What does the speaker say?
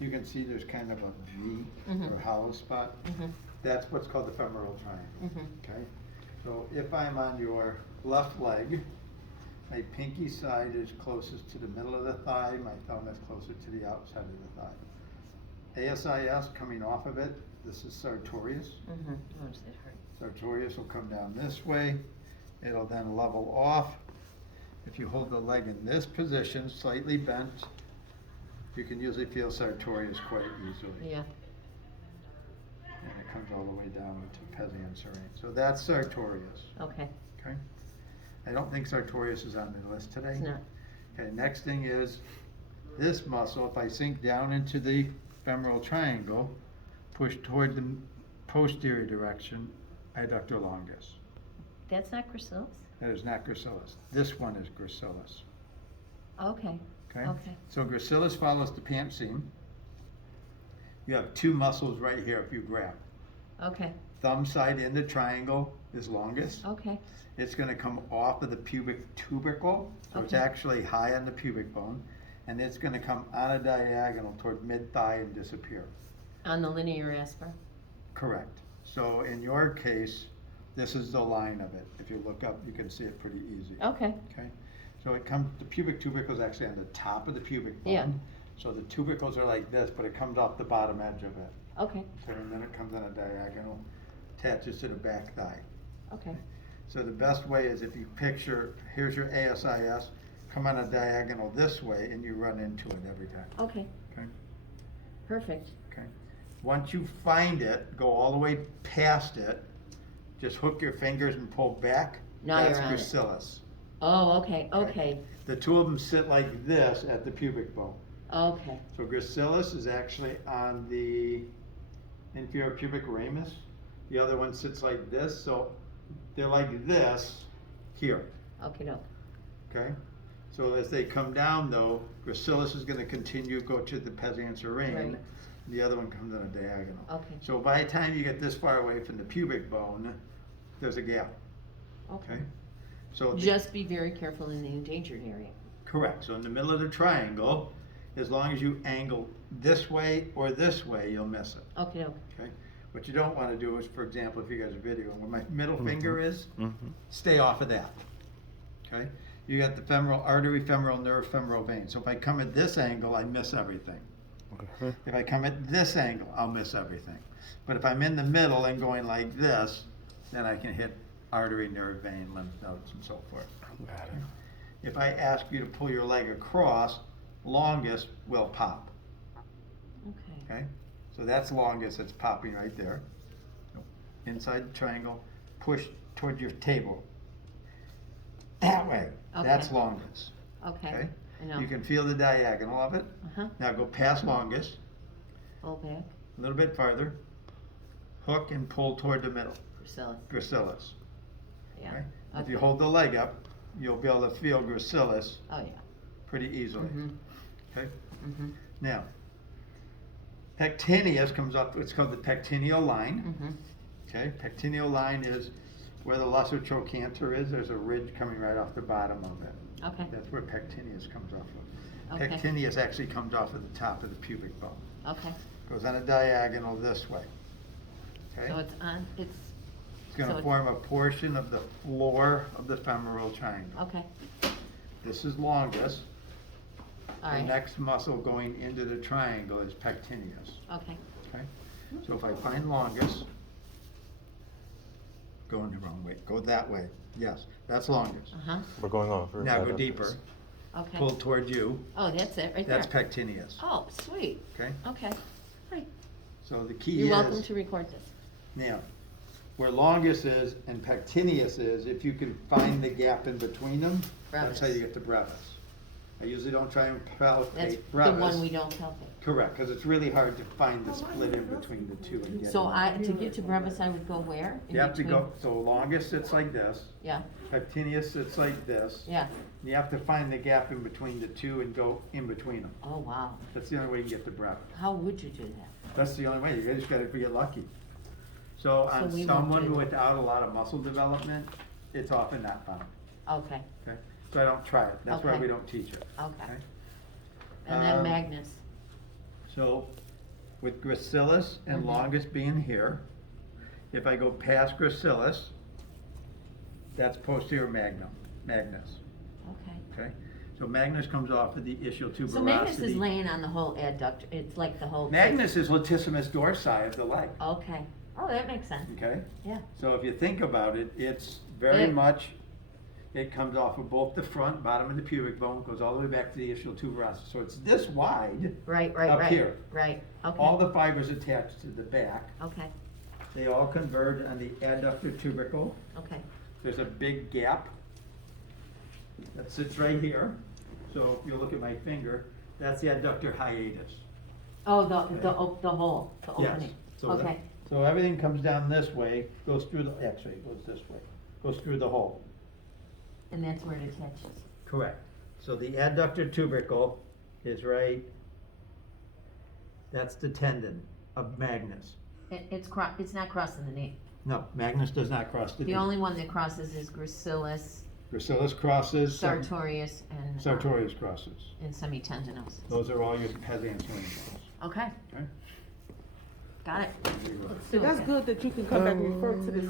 you can see there's kind of a V Mhm. or hollow spot. Mhm. That's what's called the femoral triangle, Mhm. okay? So if I'm on your left leg, my pinky side is closest to the middle of the thigh, my thumb is closer to the outside of the thigh. ASIS coming off of it, this is sartorius. Mhm. Oh, does that hurt? Sartorius will come down this way, it'll then level off. If you hold the leg in this position, slightly bent, you can usually feel sartorius quite easily. Yeah. And it comes all the way down to Piegza and serrate. So that's sartorius, Okay. okay? I don't think sartorius is on the list today. It's not. Okay, next thing is this muscle, if I sink down into the femoral triangle, push toward the posterior direction, adductor longus. That's not gracilis? That is not gracilis. This one is gracilis, Okay. okay? Okay. So gracilis follows the pant seam. You have two muscles right here if you grab. Okay. Thumb side in the triangle is longus. Okay. It's gonna come off of the pubic tubercle, so it's Okay. actually high on the pubic bone, and it's gonna come on a diagonal toward mid-thigh and disappear. On the linear aspect? Correct. So in your case, this is the line of it. If you look up, you can see it pretty easy. Okay. Okay? So it comes, the pubic tubercle is actually on the top of the pubic bone. Yeah. So the tubercles are like this, but it comes off the bottom edge of it. Okay. So and then it comes on a diagonal, attaches to the back thigh. Okay. So the best way is if you picture, here's your ASIS, come on a diagonal this way and you run into it every time, Okay. okay? Perfect. Okay. Once you find it, go all the way past it, just hook your fingers and pull back. Now That's you're on it. gracilis. Oh, okay. Okay. The two of them sit like this at the pubic bone. Okay. So gracilis is actually on the inferior pubic ramus. The other one sits like this, so they're like this here, Okay. No. okay? So as they come down though, gracilis is gonna continue, go to the Piegza and serrate. Right. The other one comes on a diagonal. Okay. So by the time you get this far away from the pubic bone, there's a gap, Okay. okay? So the- Just be very careful in the endangered area. correct, so in the middle of the triangle, as long as you angle this way or this way, you'll miss it, Okay. Okay. okay? What you don't wanna do is, for example, if you guys are videoing, where my middle finger is, Mhm. stay off of that, okay? You got the femoral artery, femoral nerve, femoral vein, so if I come at this angle, I miss everything. Okay. If I come at this angle, I'll miss everything. But if I'm in the middle and going like this, then I can hit artery, nerve, vein, lymph nodes, and so forth. Got it. If I ask you to pull your leg across, longest will pop, Okay. okay? So that's longest, it's popping right there. Inside the triangle, push toward your table. That way, that's Okay. longest, Okay. okay? I know. You can feel the diagonal of it. Uh-huh. Now go past longest, Pull back. a little bit farther, hook and pull toward the middle, Gracilis. gracilis. Yeah. Okay? If Okay. you hold the leg up, you'll be able to feel gracilis Oh yeah. pretty easily, Mhm. okay? Mhm. Now, pectineus comes up, it's called the pectineal line, Mhm. okay? Pectineal line is where the lesser trochanter is, there's a ridge coming right off the bottom of it. Okay. That's where pectineus comes off of. Okay. Pectineus actually comes off of the top of the pubic bone. Okay. Goes on a diagonal this way, okay? So it's on. It's. It's gonna so it's- form a portion of the floor of the femoral triangle. Okay. This is longest. All The right. next muscle going into the triangle is pectineus, Okay. okay? So if I find longest, going the wrong way, go that way, yes, that's longest. Uh huh. We're going over. Now go adductors. deeper, Okay. pull toward you, Oh, that's it right that's there. pectineus, Oh, sweet. okay? Okay. Right. So the key You're welcome is, to record this. now, where longest is and pectineus is, if you can find the gap in between them, that's how you Brevis. get to brevis. I usually don't try and That's palpate the brevis. one we don't palpate. Correct, because it's really hard to find the split in between the two and get So it. to get to brevis, I would go where? In You have to between? go, so longest sits like this, Yeah. pectineus sits like this. Yeah. You have to find the gap in between the two and go in between them. Oh wow. That's the only way you can get the breath. How would you do that? That's the only way, you just gotta get lucky. So on we won't someone do that. without a lot of muscle development, it's often not found, Okay. okay? So I don't try it, that's why Okay. we don't teach it. Okay. Okay. And then Um, Magnus. So with gracilis and Mhm. longus being here, if I go past gracilis, that's posterior magnus, Okay. okay? So magnus comes off of the ischial tuberosity. So Magnus is laying on the whole adductor, it's like the whole. Magnus is latissimus dorsi of the leg, Okay, oh, that makes sense, okay? yeah. So if you think about it, it's very It- much, it comes off of both the front, bottom of the pubic bone, goes all the way back to the ischial tuberosity. So it's this wide, Right, right, Up right. here. Right, okay. all the fibers attached to the back. Okay, They all converge on the adductor tubercle. okay, There's a big gap that sits right here. So if you look at my finger, that's the adductor hiatus. oh, the hole, the Yes. opening, So that- okay, So everything comes down this way, goes through the, actually, it goes this way, goes through the hole. and that's where it attaches. Correct. So the adductor tubercle is right, that's the tendon of magnus. It's not crossing the knee. No, magnus does not cross the knee. The only one that crosses is gracilis, Gracilis crosses. sartorius, and. Sartorius crosses. And semitendinosus. Those are all your peasants bones. Okay, Okay? got it. There you go. Let's do it That's then. good that you can come back and refer to this.